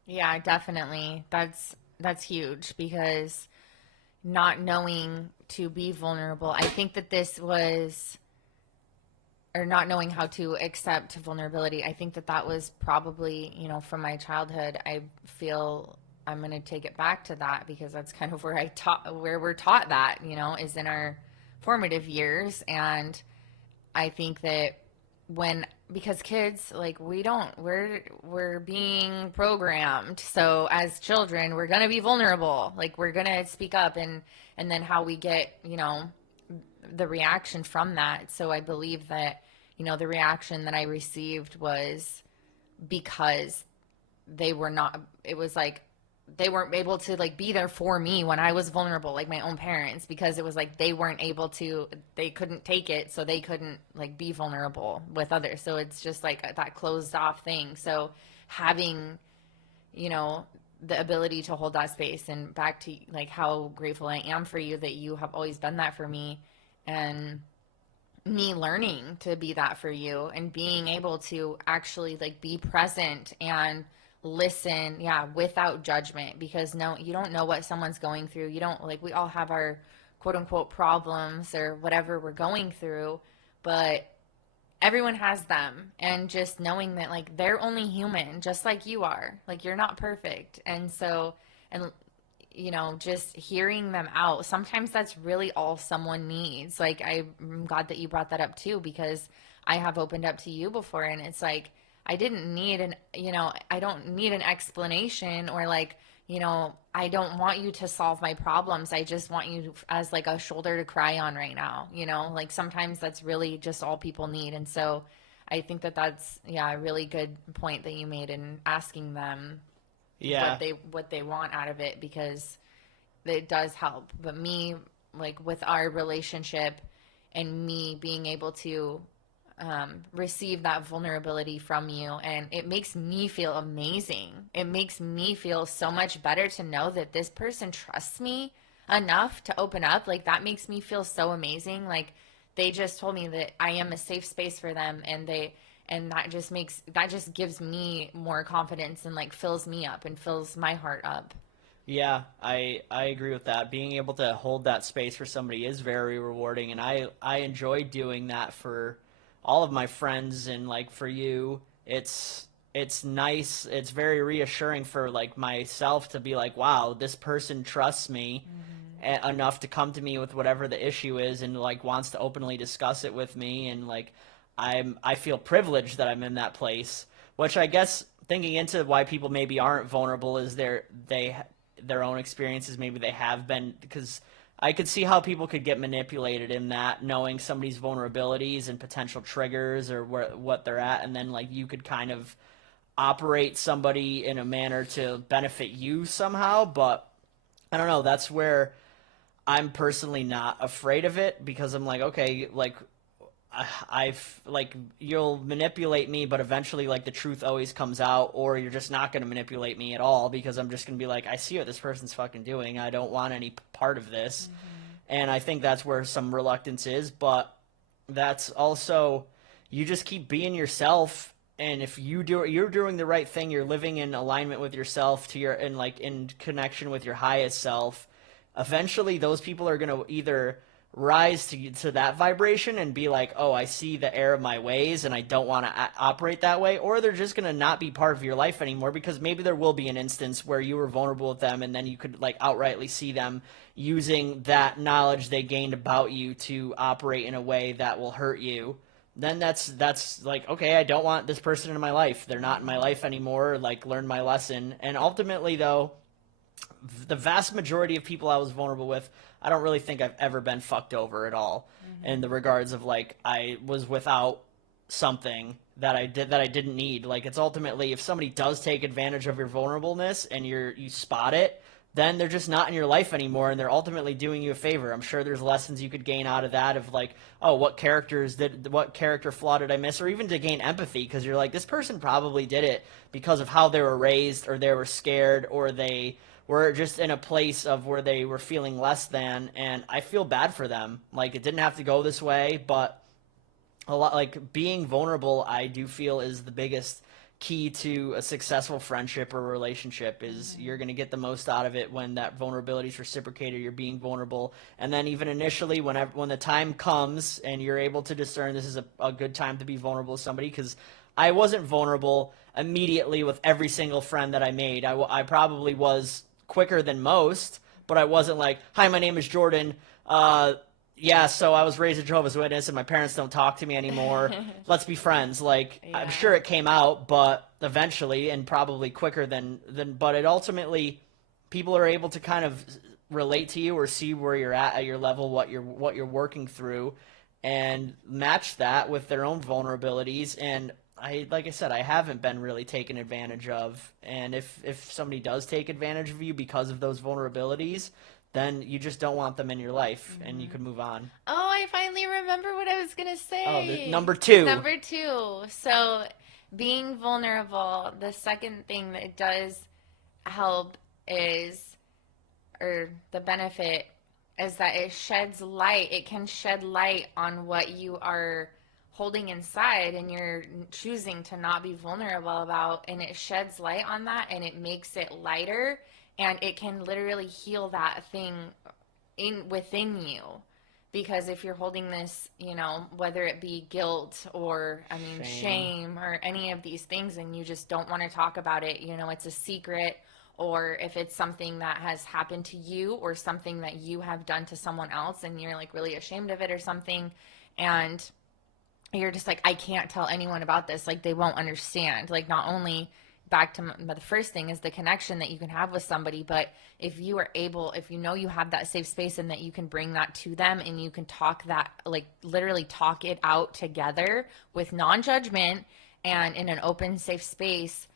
Yeah, definitely. That's huge, because not knowing to be vulnerable, I think that this was, or not knowing how to accept vulnerability, I think that that was probably, from my childhood. I feel I'm going to take it back to that, because that's kind of where we're taught that, is in our formative years. And I think that because kids, like, we're being programmed. So as children, we're going to be vulnerable. Like, we're going to speak up, and then how we get, the reaction from that. So I believe that, the reaction that I received was because it was like, they weren't able to, like, be there for me when I was vulnerable, like my own parents, because it was like they couldn't take it, so they couldn't, like, be vulnerable with others. So it's just like that closed off thing. So having, the ability to hold that space, and back to, like, how grateful I am for you that you have always done that for me, and me learning to be that for you, and being able to actually, like, be present and listen, without judgment, because you don't know what someone's going through. You don't, like, we all have our quote unquote problems or whatever we're going through, but everyone has them. And just knowing that, like, they're only human, just like you are. Like, you're not perfect. And so, and just hearing them out, sometimes that's really all someone needs. Like, I'm glad that you brought that up too, because I have opened up to you before, and it's like, I didn't need I don't need an explanation, or, like, I don't want you to solve my problems. I just want you as, like, a shoulder to cry on right now. Like, sometimes that's really just all people need. And so I think that that's, a really good point that you made in asking them what they want out of it, because it does help. But me, like, with our relationship, and me being able to receive that vulnerability from you, and it makes me feel amazing. It makes me feel so much better to know that this person trusts me enough to open up. Like, that makes me feel so amazing. Like, they just told me that I am a safe space for them, and that just gives me more confidence, and, like, fills me up and fills my heart up. Yeah, I agree with that. Being able to hold that space for somebody is very rewarding, and I enjoy doing that for all of my friends. And, like, for you, it's nice. It's very reassuring for, like, myself to be like, wow, this person trusts me enough to come to me with whatever the issue is, and, like, wants to openly discuss it with me. And, like, I feel privileged that I'm in that place, which I guess, thinking into why people maybe aren't vulnerable, is their own experiences. Maybe they have been, because I could see how people could get manipulated in that, knowing somebody's vulnerabilities and potential triggers, or what they're at, and then, like, you could kind of operate somebody in a manner to benefit you somehow. But I don't know, that's where I'm personally not afraid of it, because I'm like, okay, like, I've, like, you'll manipulate me, but eventually, like, the truth always comes out, or you're just not going to manipulate me at all, because I'm just going to be like, I see what this person's fucking doing. I don't want any part of this. And I think that's where some reluctance is, but that's also, you just keep being yourself. And if you're doing the right thing, you're living in alignment with yourself, and, like, in connection with your highest self, eventually those people are going to either rise to that vibration and be like, oh, I see the error of my ways and I don't want to operate that way, or they're just going to not be part of your life anymore, because maybe there will be an instance where you were vulnerable with them, and then you could, like, outrightly see them using that knowledge they gained about you to operate in a way that will hurt you. Then that's like, okay, I don't want this person in my life. They're not in my life anymore. Like, learn my lesson. And ultimately, though, the vast majority of people I was vulnerable with, I don't really think I've ever been fucked over at all, in the regards of, like, I was without something that I didn't need. Like, it's ultimately, if somebody does take advantage of your vulnerableness and you spot it, then they're just not in your life anymore, and they're ultimately doing you a favor. I'm sure there's lessons you could gain out of that, of, like, oh, what character flaw did I miss, or even to gain empathy, because you're like, this person probably did it because of how they were raised, or they were scared, or they were just in a place of where they were feeling less than, and I feel bad for them. Like, it didn't have to go this way, but a lot, like, being vulnerable, I do feel is the biggest key to a successful friendship or relationship. Is you're going to get the most out of it when that vulnerability is reciprocated. You're being vulnerable, and then even initially, when the time comes and you're able to discern this is a good time to be vulnerable with somebody, because I wasn't vulnerable immediately with every single friend that I made. I probably was quicker than most, but I wasn't like, hi, my name is Jordan. Yeah, so I was raised a Jehovah's Witness and my parents don't talk to me anymore. Let's be friends. Like, Yeah. I'm sure it came out, but eventually, and probably quicker but it ultimately, people are able to kind of relate to you or see where you're at your level, what you're working through, and match that with their own vulnerabilities. And like I said, I haven't been really taken advantage of. And if somebody does take advantage of you because of those vulnerabilities, then you just don't want them in your life, and you can move on. Oh, I finally remember what I was going to say. Number two. Number two. So, being vulnerable, the second thing that it does help is, or the benefit is that it sheds light. It can shed light on what you are holding inside and you're choosing to not be vulnerable about, and it sheds light on that and it makes it lighter, and it can literally heal that thing within you. Because if you're holding this, whether it be guilt or shame or any of these things, and you just don't want to talk about it, it's a secret, or if it's something that has happened to you or something that you have done to someone else and you're like really ashamed of it or something, and you're just like, I can't tell anyone about this, like they won't understand. Like, not only back to the first thing is the connection that you can have with somebody, but if you are able, if you have that safe space and that you can bring that to them and you can talk that, like literally talk it out together with non-judgment and in an open, safe space,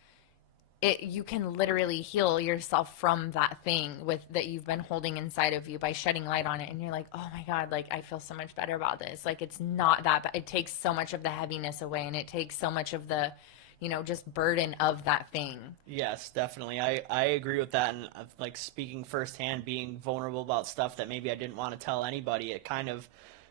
you can literally heal yourself from that thing that you've been holding inside of you by shedding light on it. And you're like, oh my God, like I feel so much better about this. Like, it's not that bad. It takes so much of the heaviness away, and it takes so much of the, just burden of that thing. Yes, definitely. I agree with that. And like, speaking firsthand, being vulnerable about stuff that maybe I didn't want to tell anybody, it kind of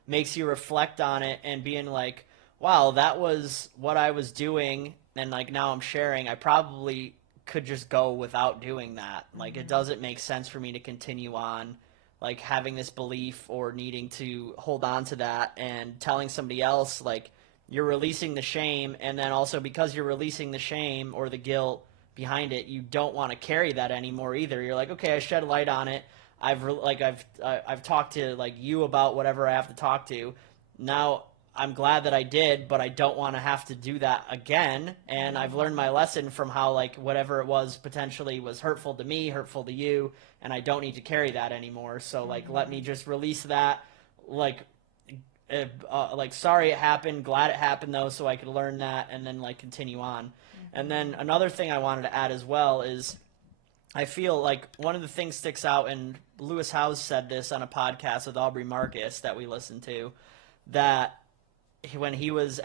makes you reflect on it and being like, wow, that was what I was doing. And like, now I'm sharing. I probably could just go without doing that. Like, it doesn't make sense for me to continue on like having this belief or needing to hold on to that, and telling somebody else, like, you're releasing the shame, and then also because you're releasing the shame or the guilt behind it, you don't want to carry that anymore either. You're like, okay, I shed light on it. I've talked to like you about whatever I have to talk to. Now I'm glad that I did, but I don't want to have to do that again. And I've learned my lesson from how, like, whatever it was potentially was hurtful to me, hurtful to you, and I don't need to carry that anymore. So like, let me just release that. Like, sorry it happened, glad it happened though, so I could learn that and then like continue on. And then another thing I wanted to add as well is, I feel like one of the things sticks out, and Lewis Howes said this on a podcast with Aubrey Marcus that we listened to, that when he was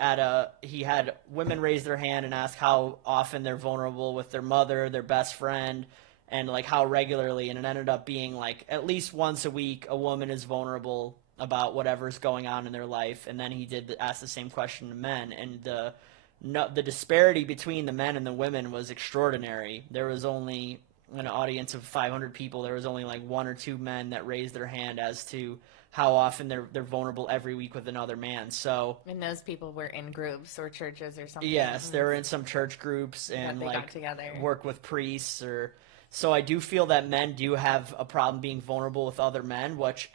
he had women raise their hand and ask how often they're vulnerable with their mother, their best friend, and like how regularly, and it ended up being like at least once a week a woman is vulnerable about whatever's going on in their life. And then he did ask the same question to men, and the disparity between the men and the women was extraordinary. There was only, in an audience of 500 people, there was only like one or two men that raised their hand as to how often they're vulnerable every week with another man. So, and those people were in groups or churches or something. Yes, they were in some church groups and they like got together, work with priests or. So I do feel that men do have a problem being vulnerable with other men, which,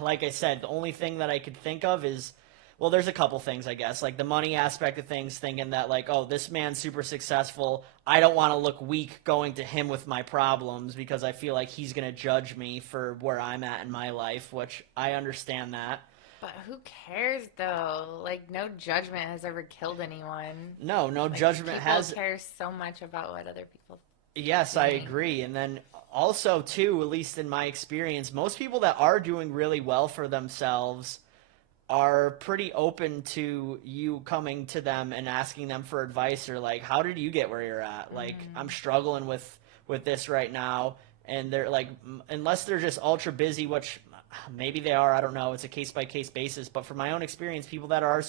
like I said, the only thing that I could think of is, well, there's a couple things, I guess, like the money aspect of things, thinking that like, oh, this man's super successful, I don't want to look weak going to him with my problems because I feel like he's going to judge me for where I'm at in my life, which I understand that. But who cares though? Like, no judgment has ever killed anyone. No like, judgment has. People care so much about what other people Yes, I agree. And then also, too, at least in my experience, most people that are doing really well for themselves are pretty open to you coming to them and asking them for advice, or like, how did you get where you're at? Like, I'm struggling with this right now. and they're like, unless they're just ultra busy, which maybe they are, I don't know, it's a case by case basis, but from my own experience, people that are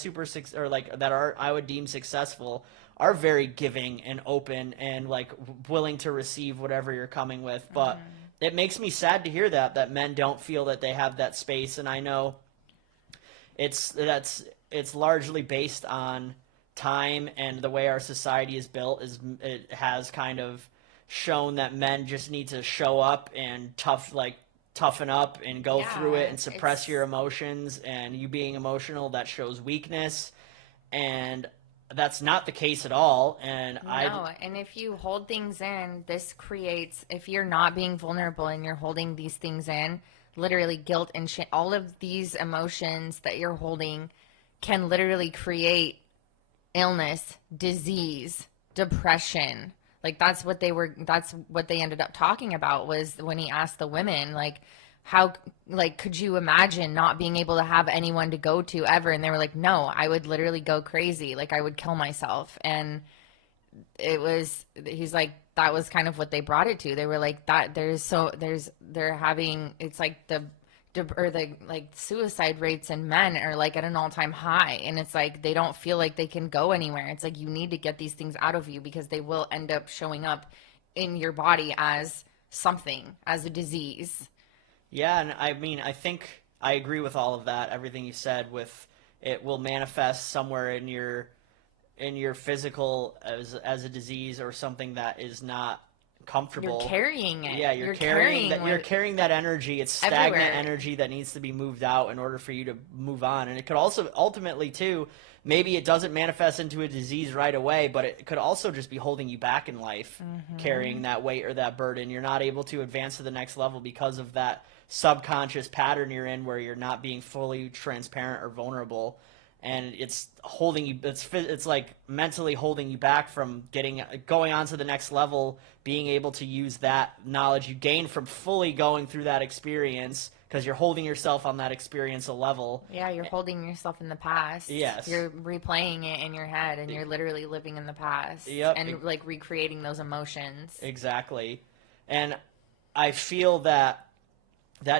or like that are, I would deem successful, are very giving and open and like willing to receive whatever you're coming with. But it makes me sad to hear that men don't feel that they have that space. And I know it's largely based on time, and the way our society is built is it has kind of shown that men just need to show up and toughen up and go through it and suppress your emotions, and you being emotional, that shows weakness, and that's not the case at all. And and if you hold things in, this creates, if you're not being vulnerable and you're holding these things in, literally guilt and shame, all of these emotions that you're holding can literally create illness, disease, depression. Like that's what they ended up talking about, was when he asked the women, like, how, like, could you imagine not being able to have anyone to go to ever? And they were like, no, I would literally go crazy. Like I would kill myself. And he's like, that was kind of what they brought it to. They were like, they're having, it's like the like suicide rates in men are like at an all-time high, and it's like they don't feel like they can go anywhere. It's like you need to get these things out of you, because they will end up showing up in your body as something, as a disease. Yeah, and I mean, I think I agree with all of that, everything you said. With it will manifest somewhere in your physical as a disease or something that is not comfortable. You're carrying it. Yeah, you're carrying that energy. It's stagnant everywhere. energy that needs to be moved out in order for you to move on. And it could also ultimately too, maybe it doesn't manifest into a disease right away, but it could also just be holding you back in life, carrying that weight or that burden. You're not able to advance to the next level because of that subconscious pattern you're in, where you're not being fully transparent or vulnerable. And it's holding you, it's like mentally holding you back from going on to the next level, being able to use that knowledge you gained from fully going through that experience, because you're holding yourself on that experiential level. Yeah, you're holding yourself in the past. Yes. You're replaying it in your head, and you're literally living in the past. Yep. And like recreating those emotions. Exactly. And I feel that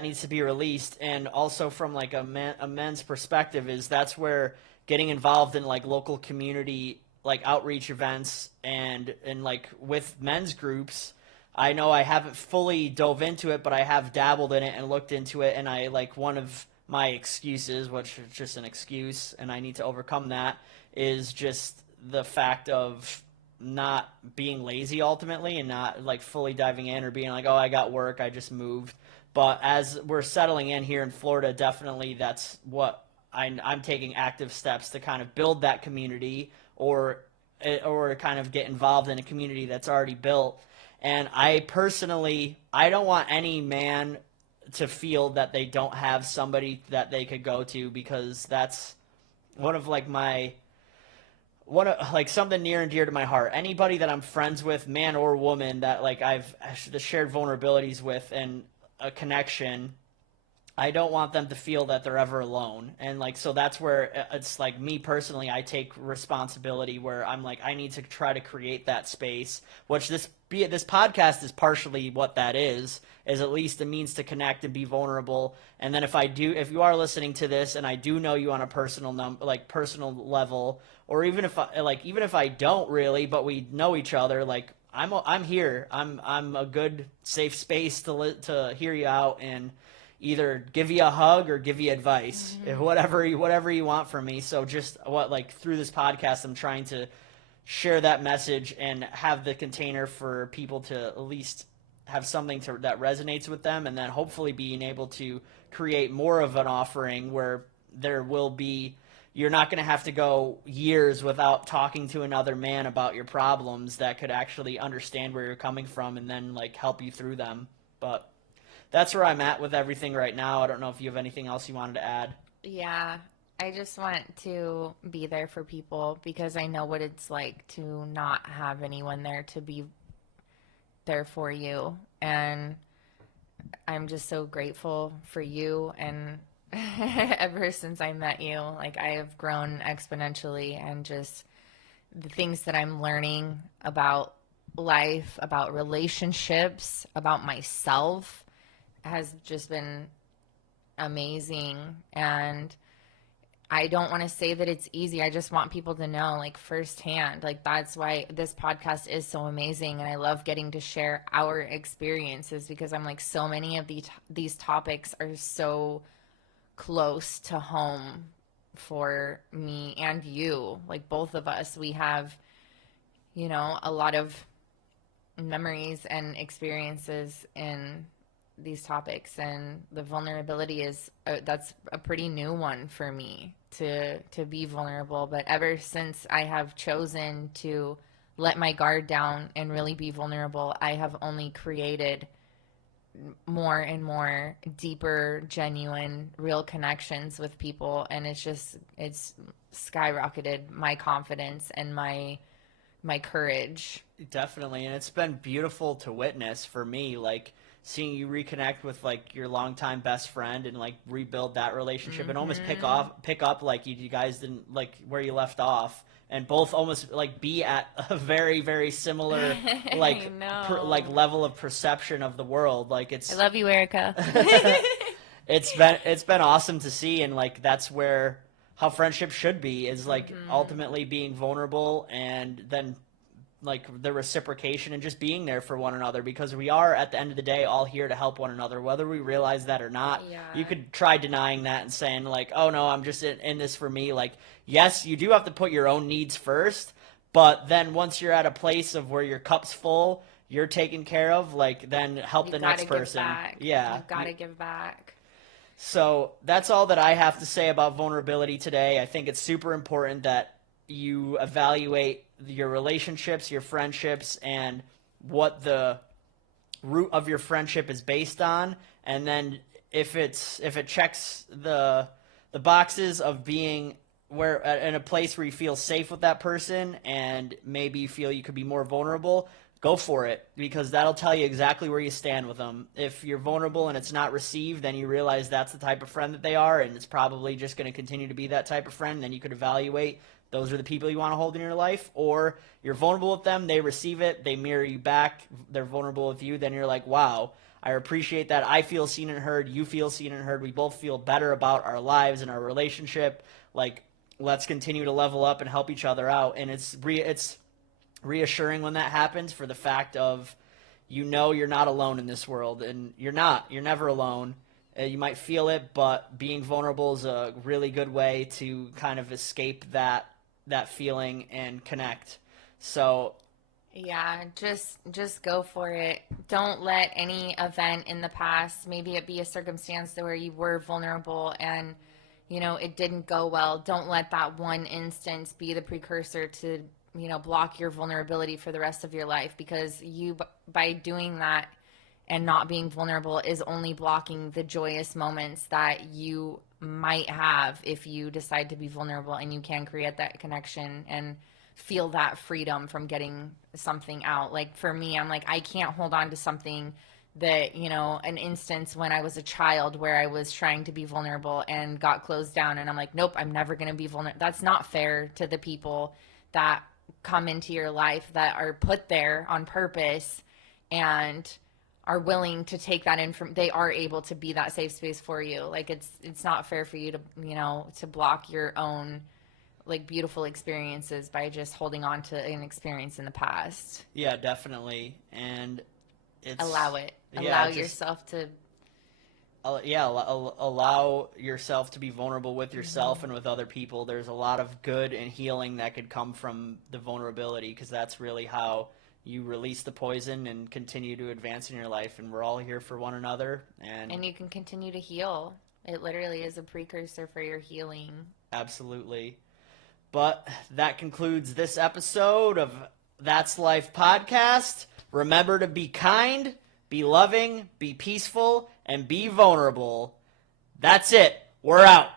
needs to be released. And also from like a men's perspective, is that's where getting involved in like local community like outreach events and like with men's groups. I know I haven't fully dove into it, but I have dabbled in it and looked into it. And I like, one of my excuses, which is just an excuse and I need to overcome that, is just the fact of not being lazy ultimately, and not like fully diving in or being like, oh, I got work, I just moved. But as we're settling in here in Florida, definitely that's what I'm taking active steps to kind of build that community, or kind of get involved in a community that's already built. And I personally, I don't want any man to feel that they don't have somebody that they could go to, because that's one of like something near and dear to my heart. Anybody that I'm friends with, man or woman, that like I've shared vulnerabilities with and a connection, I don't want them to feel that they're ever alone. And like, so that's where it's like, me personally, I take responsibility, where I'm like, I need to try to create that space, which this podcast is partially what that is at least a means to connect and be vulnerable. And then if you are listening to this and I do know you on a personal level, or even if I don't really, but we know each other, like I'm here. I'm a good safe space to hear you out and either give you a hug or give you advice, whatever you want from me. So just through this podcast, I'm trying to share that message and have the container for people to at least have something that resonates with them, and then hopefully being able to create more of an offering where you're not going to have to go years without talking to another man about your problems that could actually understand where you're coming from and then like help you through them. But that's where I'm at with everything right now. I don't know if you have anything else you wanted to add. Yeah, I just want to be there for people, because I know what it's like to not have anyone there to be there for you. And I'm just so grateful for you. And ever since I met you, like I have grown exponentially, and just the things that I'm learning about life, about relationships, about myself has just been amazing. And I don't want to say that it's easy. I just want people to know, like, firsthand. Like, that's why this podcast is so amazing. And I love getting to share our experiences, because I'm like, so many of these topics are so close to home for me and you. Like, both of us, we have, you know, a lot of memories and experiences in these topics, and the vulnerability is that's a pretty new one for me, to be vulnerable. But ever since I have chosen to let my guard down and really be vulnerable, I have only created more and more deeper, genuine, real connections with people. And it's skyrocketed my confidence and my courage. Definitely. And it's been beautiful to witness for me, like, seeing you reconnect with, like, your longtime best friend and, like, rebuild that relationship and almost pick up like you guys didn't, like, where you left off, and both almost, like, be at a very, very similar, like, like, level of perception of the world. Like, it's, I love you, Erica. it's been awesome to see. And, like, that's where how friendship should be, is, like, ultimately being vulnerable, and then, like, the reciprocation and just being there for one another, because we are, at the end of the day, all here to help one another, whether we realize that or not. Yeah. You could try denying that and saying, like, oh no, I'm just in this for me. Like, yes, you do have to put your own needs first, but then once you're at a place of where your cup's full, you're taken care of, like, then help the next person. Yeah. You've got to give back. So that's all that I have to say about vulnerability today. I think it's super important that you evaluate your relationships, your friendships, and what the root of your friendship is based on. And then if it checks the boxes of being where in a place where you feel safe with that person, and maybe you feel you could be more vulnerable, go for it, because that'll tell you exactly where you stand with them. If you're vulnerable and it's not received, then you realize that's the type of friend that they are, and it's probably just going to continue to be that type of friend. Then you could evaluate, those are the people you want to hold in your life. Or you're vulnerable with them, they receive it, they mirror you back, they're vulnerable with you, then you're like, wow, I appreciate that. I feel seen and heard, you feel seen and heard, we both feel better about our lives and our relationship. Like, let's continue to level up and help each other out. And it's reassuring when that happens, for the fact of, you know, you're not alone in this world, and you're never alone. You might feel it, but being vulnerable is a really good way to kind of escape that feeling and connect. So yeah, just go for it. Don't let any event in the past, maybe it be a circumstance where you were vulnerable and, you know, it didn't go well. Don't let that one instance be the precursor to, you know, block your vulnerability for the rest of your life, because you, by doing that and not being vulnerable, is only blocking the joyous moments that you might have if you decide to be vulnerable, and you can create that connection and feel that freedom from getting something out. Like, for me, I'm like, I can't hold on to something that, you know, an instance when I was a child where I was trying to be vulnerable and got closed down, and I'm like, nope, I'm never going to be vulnerable. That's not fair to the people that come into your life, that are put there on purpose and are willing to take that in from, they are able to be that safe space for you. Like, it's not fair for you to, you know, to block your own, like, beautiful experiences by just holding on to an experience in the past. Yeah, definitely. And it's allow yourself to allow yourself to be vulnerable with yourself and with other people. There's a lot of good and healing that could come from the vulnerability, because that's really how you release the poison and continue to advance in your life. And we're all here for one another, and you can continue to heal. It literally is a precursor for your healing. Absolutely. But that concludes this episode of That's Life podcast. Remember to be kind, be loving, be peaceful, and be vulnerable. That's it. We're out.